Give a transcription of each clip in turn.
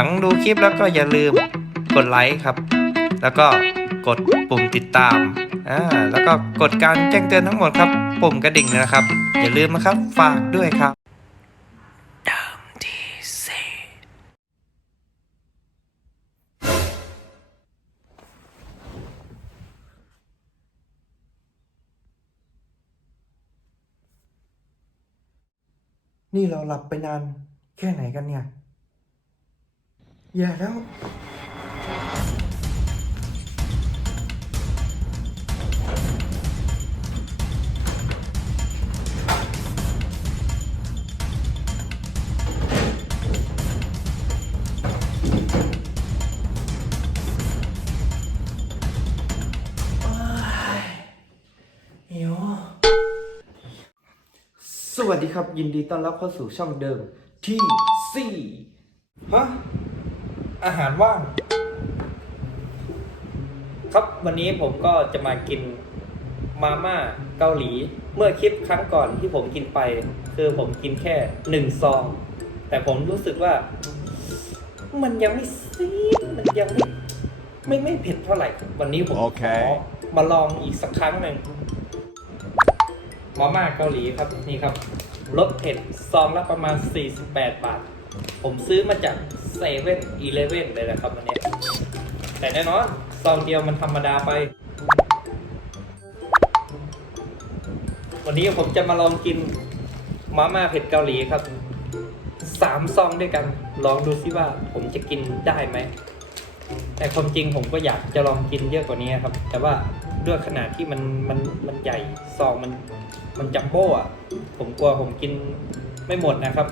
หลังดูคลิปแล้วก็อย่าลืมกดไลค์ครับ แล้วก็กดปุ่มติดตามอ่าแล้วก็กดการแจ้งเตือนทั้งหมดครับปุ่มกระดิ่งนะครับ อย่าลืมนะครับฝากด้วยครับนี่เราหลับไปนานแค่ไหนกันเนี่ย แย่แล้วหิวสวัสดีครับ ยินดีต้อนรับเข้าสู่ช่องเดิมที่สี่ฮะ อาหารว่าง ครับวันนี้ผมก็จะมากินมาม่าเกาหลี เมื่อคลิปครั้งก่อนที่ผมกินไป คือผมกินแค่หนึ่งซอง แต่ผมรู้สึกว่า มันยังไม่ซีดมันยังไม่ไม่ไม่เผ็ดเท่าไหร่ วันนี้ผมโอขเคอมาลองอีกสักครั้งหนึ่งมาม่าเกาหลีครับนี่ครับรสเผ็ดซองละประมาณ 48 บาท ผมซื้อมาจากเซเว่นอีเลเว่นเลยนะครับวันนี้ แต่แน่นอนซองเดียวมันธรรมดาไป วันนี้ผมจะมาลองกินมาม่าเผ็ดเกาหลีครับสามซองด้วยกัน ลองดูซิว่าผมจะกินได้ไหม แต่ความจริงผมก็อยากจะลองกินเยอะกว่านี้ครับ แต่ว่าด้วยขนาดที่มันมันมันใหญ่ซองมันมันจัมโบ้อะผมกลัวผมกินไม่หมดนะครับ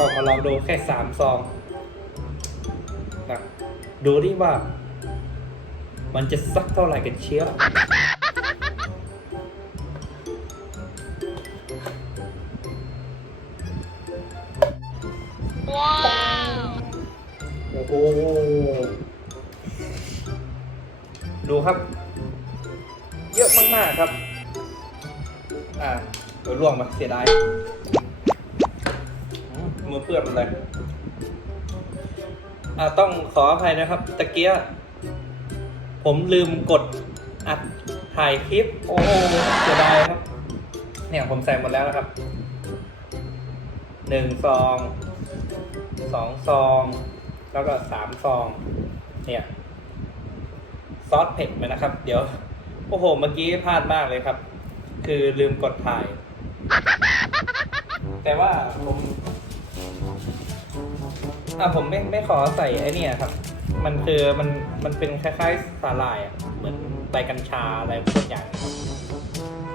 ก็มาลองดูแค่สามซองนะดูดิว่า มันจะสักเท่าไหร่กันเชียวโอ้โหดูครับ เยอะมาก ๆ ครับ อ่าเดี๋ยวล่วงมาเสียดาย มือเปื้อนเลยอ่าต้องขออภัยนะครับตะเกียผมลืมกดอัดถ่ายคลิป โอ้เสียดายครับ เนี่ยผมใส่หมดแล้วนะครับหนึ่งซองสองซอง แล้วก็สามซอง เนี่ยซอสเผ็ดไหมนะครับ เดี๋ยว โอ้โห เมื่อกี้พลาดมากเลยครับ คือลืมกดถ่าย แต่ว่าผม อะผมไม่ไม่ขอใส่ไอ้นี่ครับ มันคือมันมันเป็นคล้ายๆสาหร่ายอะเหมือนใบกัญชาอะไรพวกอย่างนะครับ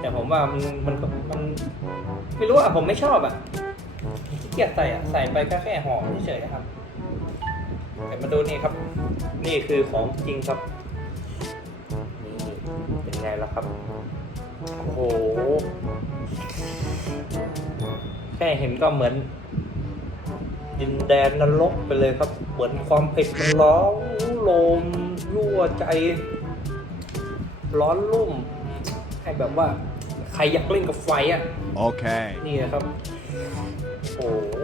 แต่ผมว่ามันมันมันไม่รู้อะผมไม่ชอบอะขี้เกียจใส่อะใส่ไปก็แค่ห่อเฉยๆนะครับแต่มาดูนี่ครับ นี่คือของจริงครับนี่เป็นไงล่ะครับโอ้โหแค่เห็นก็เหมือน ดินแดนนรกไปเลยครับ เหมือนความเผ็ดมันร้องโลมยั่วใจ ร้อนรุ่มให้แบบว่า ใครอยากเล่นกับไฟอะ Okay. นี่นะครับ โอ้โห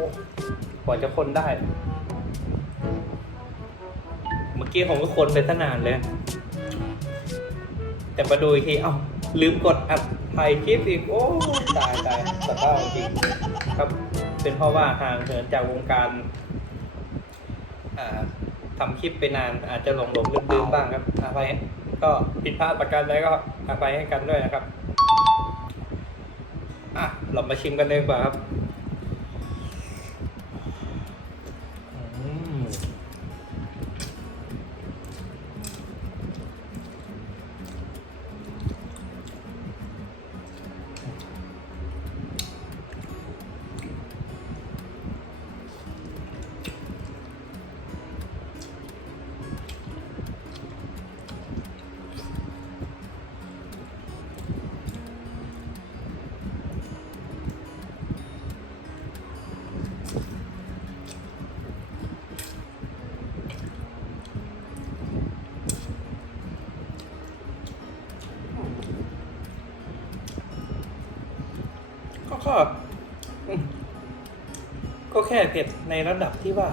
กว่าจะคนได้ เมื่อกี้ผมก็คนไปตั้งนานเลย แต่มาดูอีกที เอ้า ลืมกดอัด ถ่ายคลิปอีก โอ้ตายตายสะเต้าจริงครับ เป็นเพราะว่าห่างเหินจากวงการอ่าทำคลิปไปนานอาจจะหลงหลงลืมลืมบ้างครับอภัยก็ผิดพลาดประการใดก็อภัยให้กันด้วยนะครับ อะเรามาชิมกันเลยดีกว่าครับ ก็ก็อืมก็แค่เผ็ดในระดับที่ว่า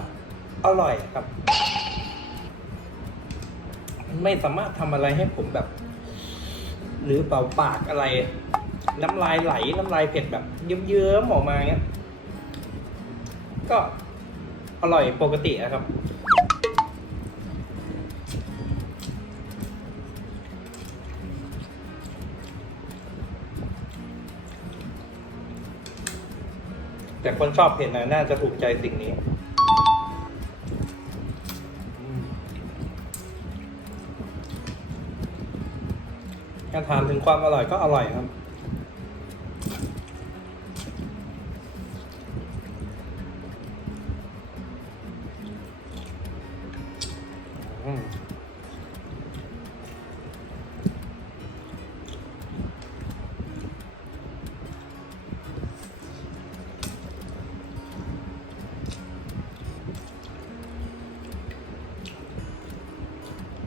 อร่อยครับ ไม่สามารถทำอะไรให้ผมแบบ หรือเป่าปากอะไร น้ำลายไหล น้ำลายเผ็ดแบบเยิ้มๆออกมาเงี้ย ก็อร่อยปกติอะครับ แต่คนชอบเผ็ดนะน่าจะถูกใจสิ่งนี้อืมถ้าถามถึงความอร่อยก็อร่อยครับ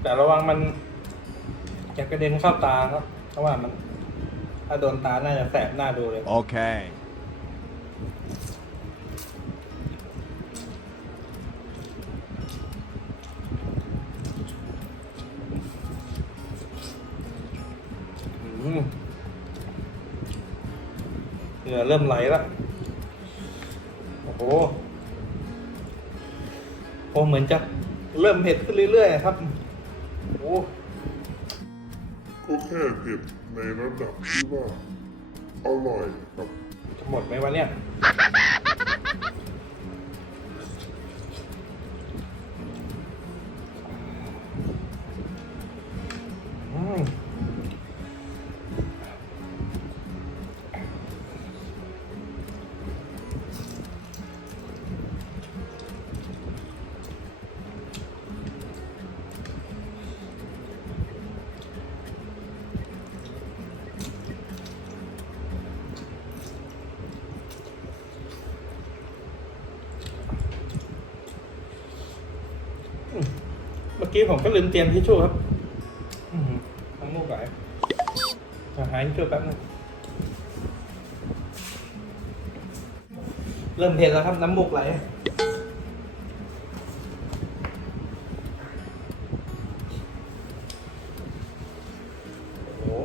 แต่ระวังมันจะกระเด็นเข้าตาครับ เพราะว่ามัน ถ้าโดนตาน่าจะแสบหน้าดูเลย Okay. อืมเหงื่อเริ่มไหลแล้ว โอ้โห โอ้เหมือนจะเริ่มเผ็ดขึ้นเรื่อยๆครับ โอ้ก็แค่เผ็ดในระดับที่ว่าอร่อยครับจะหมดไหมวะเนี่ย กี้ผมก็ลืมเตรียมทิชชู่ครับทั้งมูกไหลจะหายทิชชู่แป๊บนึงเริ่มเผ็ดแล้วครับน้ำมูกไหลโอ้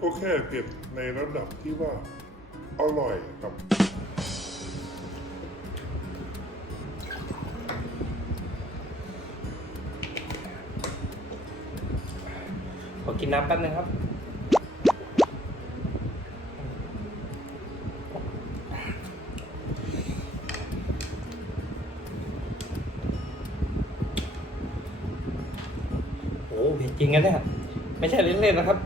ก็แค่เผ็ดในระดับที่ว่าอร่อยครับ กินน้ำแป๊บนึงครับ โอ้เผ็ดจริงนะเนี่ย ไม่ใช่เล่นๆนะครับ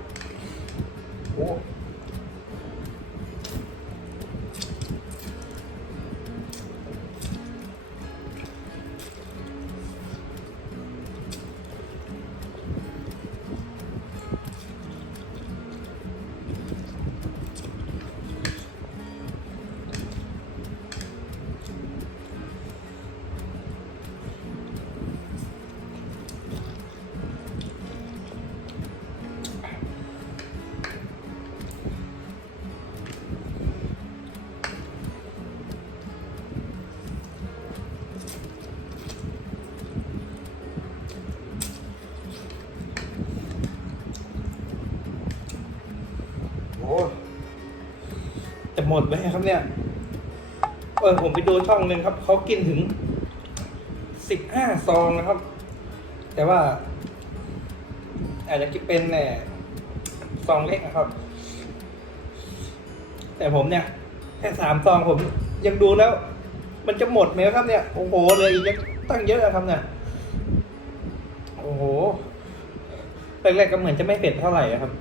หมดไหมครับเนี่ยเออผมไปดูช่องหนึ่งครับเขากินถึงสิบห้าซองนะครับ แต่ว่า อาจจะคิดเป็นแน่ซองเล็กนะครับ แต่ผมเนี่ยแค่สามซองผมยังดูแล้ว มันจะหมดไหมครับ เนี่ยโอ้โหเลยอีกยังตั้งเยอะอะครับเนี่ยโอ้โหแรกๆก็เหมือนจะไม่เผ็ดเท่าไหร่อะครับ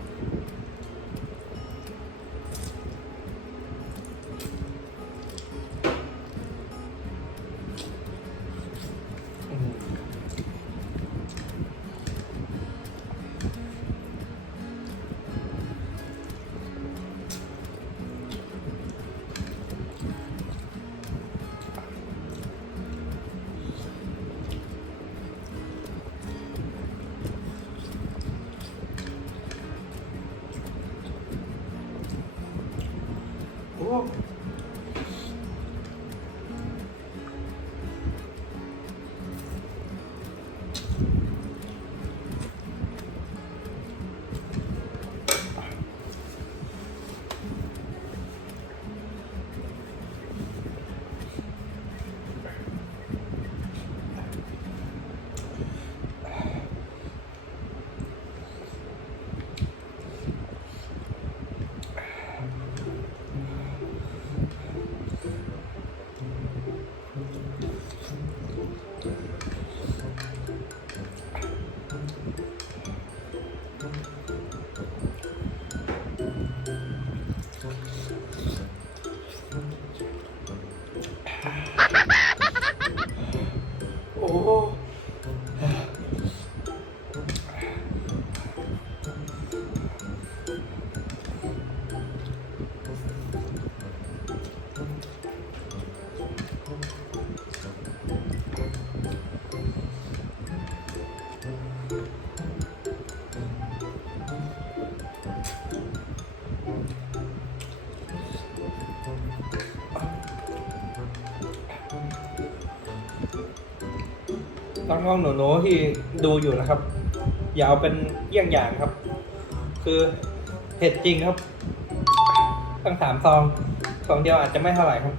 น้องๆหนูๆที่ดูอยู่นะครับ อย่าเอาเป็นเยี่ยงอย่างครับ คือเผ็ดจริงครับตั้งสามซองซองเดียวอาจจะไม่เท่าไหร่ครับ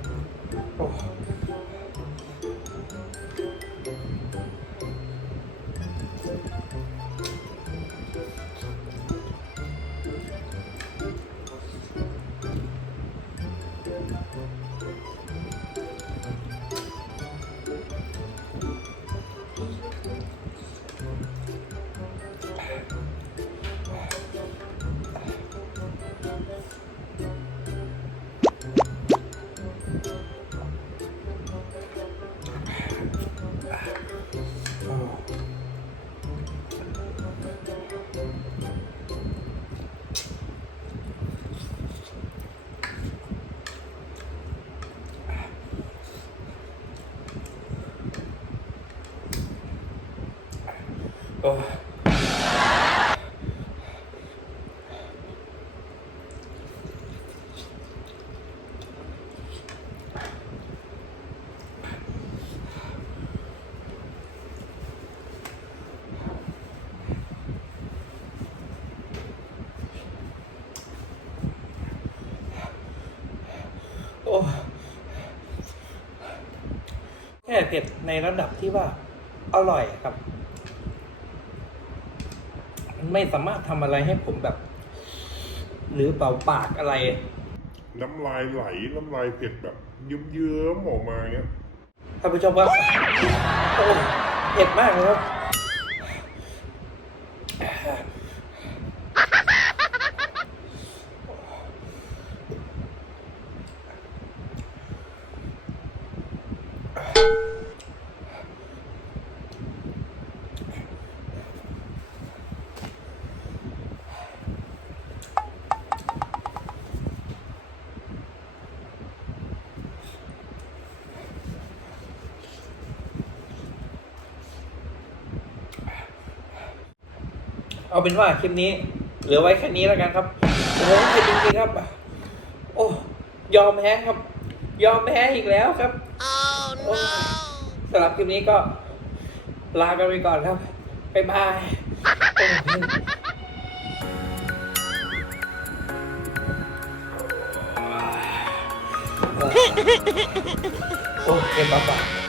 แค่เผ็ดในระดับที่ว่าอร่อยครับ ไม่สามารถทำอะไรให้ผมแบบ หรือเป่าปากอะไร น้ำลายไหล น้ำลายเผ็ดแบบเยิ้มๆออกมาเงี้ย ท่านผู้ชมครับโอ้เผ็ดมากเลยครับ เอาเป็นว่าคลิปนี้เหลือไว้แค่นี้แล้วกันครับโอ้โหเผ็ดจริงๆครับ โอ้ยอมแพ้ครับ ยอมแพ้อีกแล้วครับโอ้สำหรับคลิปนี้ก็ลากันไปก่อนครับบ๊ายบายโอ้โอ้เก็บมาฝาก